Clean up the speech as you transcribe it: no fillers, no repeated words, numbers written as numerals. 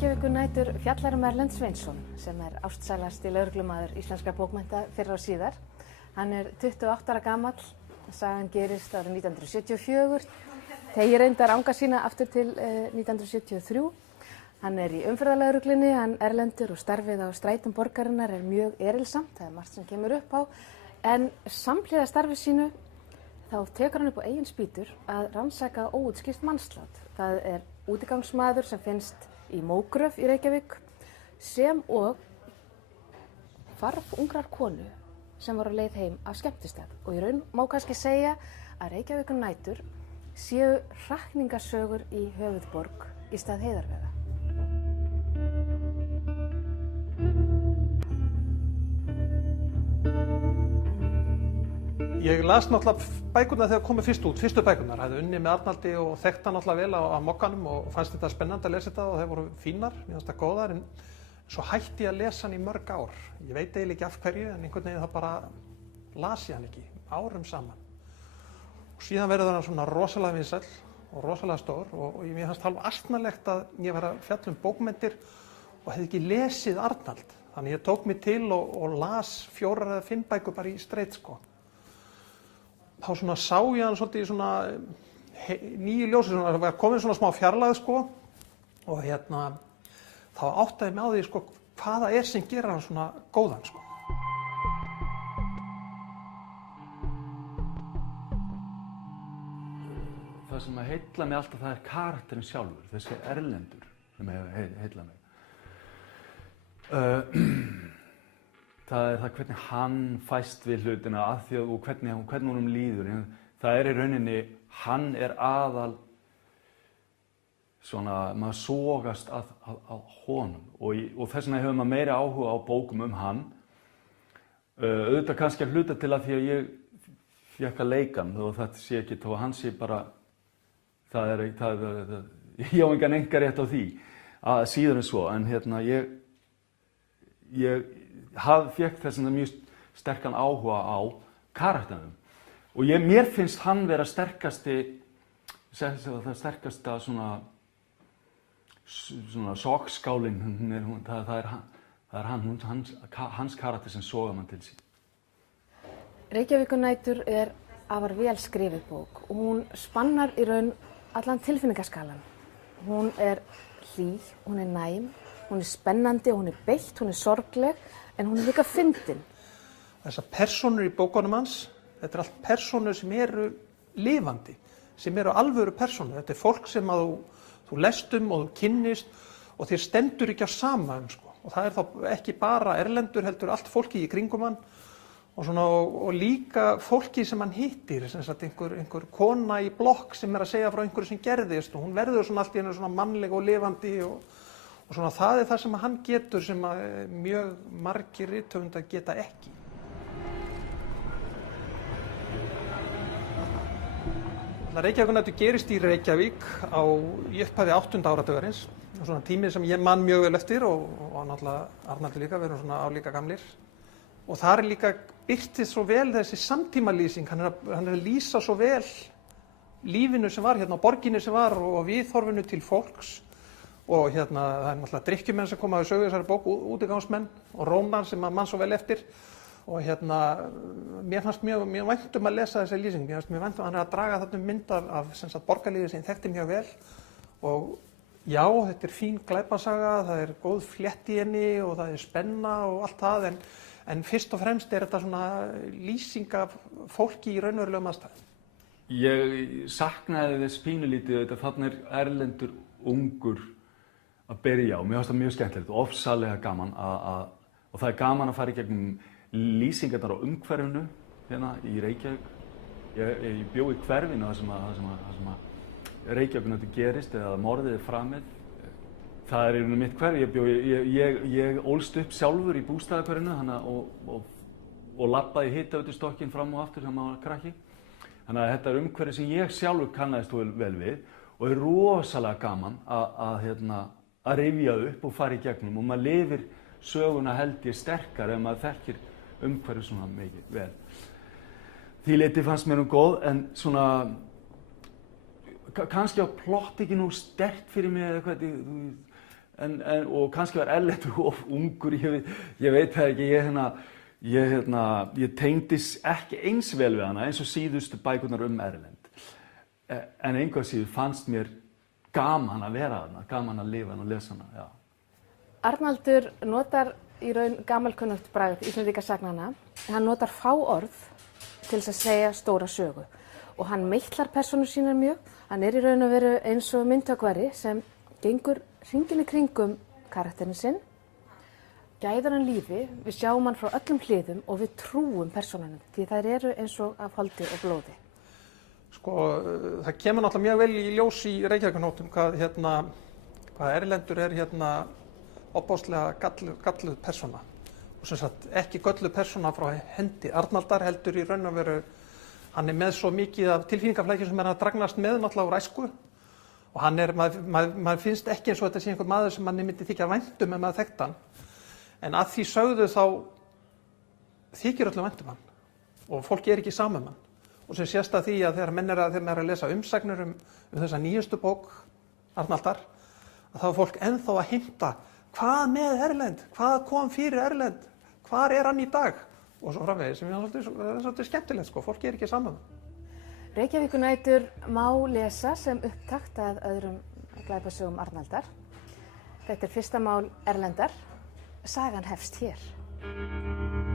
Reykjavíkurnætur fjallar Erlend Sveinsson sem ástsælasti lögreglumaður íslenskra bókmennta fyrr og síðar. Hann 28 ára gamall, sagan gerist árið 1974, tegir reyndar anga sína aftur til 1973. Hann í umferðarlögreglunni, hann Erlendur, og starfið á strætum borgarinnar mjög erilsamt, það margt sem kemur upp á, en samhliða starfi sínu þá tekur hann upp á eigin spýtur að rannsaka óútskýrt mannslát. Það útigangsmaður sem finnst í Mógröf í Reykjavík sem og hvarf ungrar konu sem var á leið heim af skemmtistað. Og í raun má kannski segja að Reykjavíkurnætur séu hrakningasögur í höfuðborg í stað heiðarvega. Ég las náttúrulega bækurnar þegar komið fyrst út, fyrstu bækurnar. Hafði unnið með Arnaldi og þekkt hann náttúrulega vel á Mogganum og fannst þetta spennandi að lesa þetta og þeir voru fínar, mér fannst það góðar, en svo hætti ég að lesa hann í mörg ár. Ég veit eiginlega ekki af hverju, en einhvern veginn það bara las ég hann ekki, árum saman. Og síðan verður hann svona rosalega vinsæll og rosalega stór og mér fannst hálf astnalegt að ég var að fjalla bókmenntir og hefði ekki lesið Arnald. Þannig ég tók mig til og las 4 eða 5 bækur bara í streitt, sko. Þá svona sá ég hann svolítið í svona nýju ljósi, það var komin svona smá fjarlægð, sko, og þá áttaði mig á því, sko, hvaða sem gerir hann svona góðan, sko. Það sem heilla mig alltaf, það karakterinn sjálfur, þessi Erlendur sem heilla mig. Það það hvernig hann fæst við hlutina að því og hvernig honum líður. Það í rauninni, hann aðal, svona, maður sogast að honum og þess vegna hefur maður meiri áhuga á bókum hann. Auðvitað kannski að hluta til að því að ég fékk að leika hann og þetta sé ekki þó að hann sé bara, ég á engan einkarétt á því að síður en svo, en ég fékk þess vegna mjög sterkan áhuga á karakterinum og mér finnst hann vera sterkasta svona sogskálinn, það hans karakter sem sogar mann til sín. Reykjavíkurnætur afar vel skrifið bók og hún spannar í raun allan tilfinningaskalan. Hún hlý, hún næm, hún spennandi, hún beitt, hún sorgleg, en hún líka fyndin. Þessar persónur í bókunum hans, þetta allt persónur sem lifandi, sem alvöru persónur. Þetta fólk sem að þú lest og þú kynnist og þér stendur ekki á sama, sko. Og það þá ekki bara Erlendur, heldur allt fólki í kringum hann og líka fólki sem hann hittir, sem sagt einhver kona í blokk sem að segja frá einhverju sem gerðist og hún verður svona allt í einu svona mannleg og lifandi og svona það það sem hann getur sem að mjög margir rithöfundar geta ekki. Reykjavíkurnætur gerist í Reykjavík í upphafi 8. áratugarins, svona tími sem ég man mjög vel eftir og náttúrulega Arnaldur líka, við erum svona álíka gamlir. Og þar líka birtist svo vel þessi samtímalýsing, hann að lýsa svo vel lífinu sem var hérna á borginni sem var og viðhorfinu til fólks. Og það náttúrulega drykkjumenn sem koma að sögu þessari bók, útigangsmenn og rónar sem að mann svo vel eftir. Og mér fannst mjög vænt að lesa þessa lýsing, mér fannst mjög vænt hann að draga þarna mynd af borgarlífi sem ég þekkti mjög vel. Og já, þetta fín glæpasaga, það góð flétt í henni og það spenna og allt það, en fyrst og fremst þetta svona lýsing af fólki í raunverulegum aðstæðum. Ég saknaði þess pínulítið, þarna Erlendur ungur að byrja og mér finnst það mjög skemmtilegt og ofsalega gaman og það gaman að fara í gegnum lýsingarnar á umhverfinu hérna í Reykjavík. Ég bjó í hverfinu þar sem Reykjavíkurnætur gerist eða morðið framið. Það í raun mitt hverfi. Ég ólst upp sjálfur í bústaðahverfinu og labbaði hitaveitustokkinn fram og aftur þegar maður var krakki. Þannig að þetta umhverfi sem ég sjálfur kannaðist vel við og rosalega gaman að rifja upp og fara í gegnum og maður lifir söguna held ég sterkar ef maður þekkir umhverfið svona mikið vel. Því leyti fannst mér góð en svona kannski á plott ekki nú sterkt fyrir mig eða eitthvað og kannski var Erlendur of ungur, ég veit það ekki, ég tengdis ekki eins vel við hana eins og síðustu bækurnar Erlend. En einhvað síður fannst mér gaman að vera þarna, gaman að lifa hana og lesa hana, já. Arnaldur notar í raun gamalkunnugt bragð Íslendingasagnanna. Hann notar fá orð til þess að segja stóra sögu og hann meitlar persónur sínar mjög. Hann í raun og veru eins og myndhöggvari sem gengur hringinn í kringum karakterinn sinn, gæðar hann lífi, við sjáum hann frá öllum hliðum og við trúum persónunum því þær eru eins og af holdi og blóði. Sko, það kemur náttúrulega mjög vel í ljós í Reykjavíkurnóttum hvað Erlendur opbáslega galluð persóna og sem sagt ekki gölluð persóna frá hendi Arnaldar heldur í raun og veru hann með svo mikið af tilfinningaflækjum sem að dragnast með náttúrulega úr æsku og hann maður finnst ekki eins og þetta sé einhver maður sem manni myndi þykja vænt ef maður þekkt hann en að því sögðu þá þykir öllum vænt hann og fólki ekki saman hann og sem sést að því að þegar maður er að lesa umsagnir þessa nýjustu bók Arnaldar að þá er fólk ennþá að heimta hvað með Erlend, hvað kom fyrir Erlend, hvar hann í dag og svo framvegis sem er svolítið skemmtilegt sko, fólki ekki saman. Reykjavíkurnætur má lesa sem upptakt að öðrum glæpasögum Arnaldar. Þetta fyrsta mál Erlendar, sagan hefst hér.